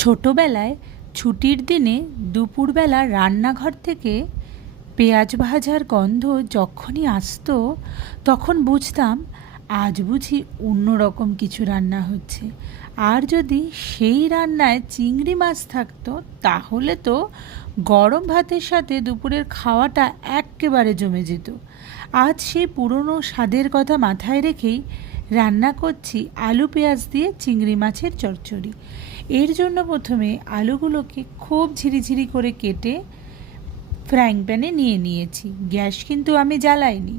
ছোটবেলায় ছুটির দিনে দুপুরবেলা রান্নাঘর থেকে পেঁয়াজ ভাজার গন্ধ যখনই আসতো তখন বুঝতাম আজ বুঝি অন্যরকম কিছু রান্না হচ্ছে। আর যদি সেই রান্নায় চিংড়ি মাছ থাকতো তাহলে তো গরম ভাতের সাথে দুপুরের খাওয়াটা এক্কেবারে জমে যেত। আজ সেই পুরনো স্বাদের কথা মাথায় রেখেই রান্না করছি আলু পেঁয়াজ দিয়ে চিংড়ি মাছের চচ্চড়ি। এর জন্য প্রথমে আলুগুলোকে খুব ঝিরিঝিরি করে কেটে ফ্রাইং প্যানে নিয়ে নিয়েছি, গ্যাস কিন্তু আমি জ্বালাইনি।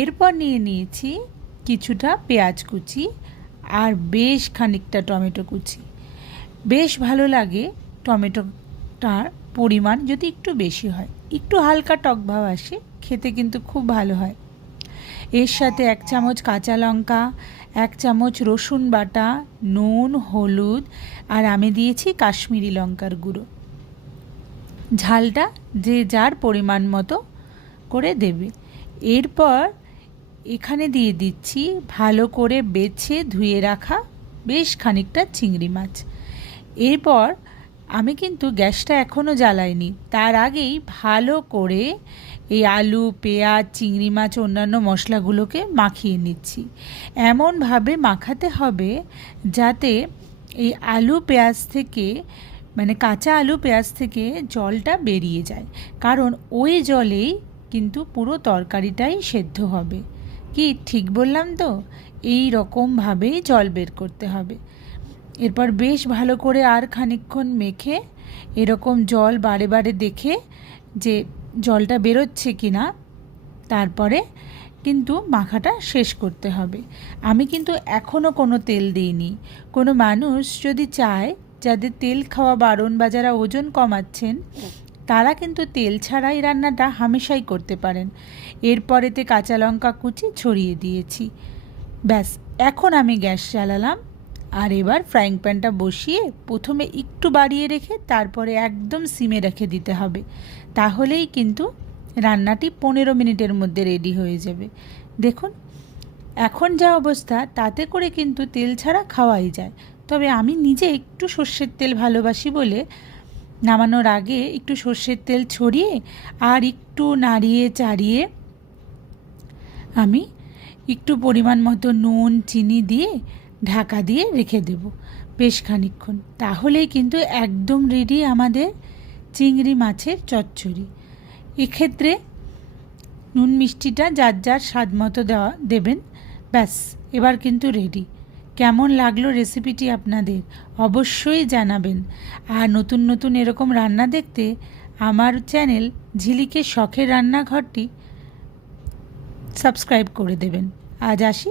এরপর নিয়ে নিয়েছি কিছুটা পেঁয়াজ কুচি আর বেশ খানিকটা টমেটো কুচি। বেশ ভালো লাগে টমেটোটার পরিমাণ যদি একটু বেশি হয়, একটু হালকা টক ভাব আসে, খেতে কিন্তু খুব ভালো হয়। এর সাথে 1 চামচ কাঁচা লঙ্কা, 1 চামচ রসুন বাটা, নুন, হলুদ আর আমি দিয়েছি কাশ্মীরি লঙ্কার গুঁড়ো। ঝালটা যে যার পরিমাণ মতো করে দেবে। এরপর এখানে দিয়ে দিচ্ছি ভালো করে বেছে ধুয়ে রাখা বেশ খানিকটা চিংড়ি মাছ। এরপর আমি কিন্তু গ্যাসটা এখনও জ্বালাইনি, তার আগেই ভালো করে এই আলু পেঁয়াজ চিংড়ি মাছ অন্যান্য মশলাগুলোকে মাখিয়ে নিচ্ছি। এমনভাবে মাখাতে হবে যাতে এই আলু পেঁয়াজ থেকে মানে কাঁচা আলু পেঁয়াজ থেকে জলটা বেরিয়ে যায়, কারণ ওই জলেই কিন্তু পুরো তরকারিটাই সেদ্ধ হবে। কি ঠিক বললাম তো? এই রকমভাবেই জল বের করতে হবে। এরপর বেশ ভালো করে আর খানিকক্ষণ মেখে এরকম জল বারে বারে দেখে যে জলটা বেরোচ্ছে কি না, তারপরে কিন্তু মাখাটা শেষ করতে হবে। আমি কিন্তু এখনও কোনো তেল দিইনি। কোনো মানুষ যদি চায়, যাদের তেল খাওয়া বারণ বা যারা ওজন কমাচ্ছেন, তারা কিন্তু তেল ছাড়াই রান্নাটা হামেশাই করতে পারেন। এরপরেতে কাঁচা লঙ্কা কুচি ছড়িয়ে দিয়েছি। ব্যাস, এখন আমি গ্যাস জ্বালালাম আর এবার ফ্রাইং প্যানটা বসিয়ে প্রথমে একটু বাড়িয়ে রেখে তারপরে একদম সিমে রেখে দিতে হবে। তাহলেই কিন্তু রান্নাটি 15 মিনিটের মধ্যে রেডি হয়ে যাবে। দেখুন এখন যা অবস্থা, তাতে করে কিন্তু তেল ছাড়া খাওয়াই যায়। তবে আমি নিজে একটু সর্ষের তেল ভালোবাসি বলে নামানোর আগে একটু সর্ষের তেল ছড়িয়ে আর একটু নাড়িয়ে চাড়িয়ে আমি একটু পরিমাণ মতো নুন চিনি দিয়ে ঢাকা দিয়ে রেখে দেব বেশ খানিকক্ষণ। তাহলেই কিন্তু একদম রেডি আমাদের চিংড়ি মাছের চচ্চড়ি। এক্ষেত্রে নুন মিষ্টিটা যার যার স্বাদ মতো দেবেন। ব্যাস, এবার কিন্তু রেডি। কেমন লাগলো রেসিপিটি আপনাদের অবশ্যই জানাবেন। আর নতুন নতুন এরকম রান্না দেখতে আমার চ্যানেল ঝিলিকের শখের রান্নাঘরটি সাবস্ক্রাইব করে দেবেন। আজ আসি,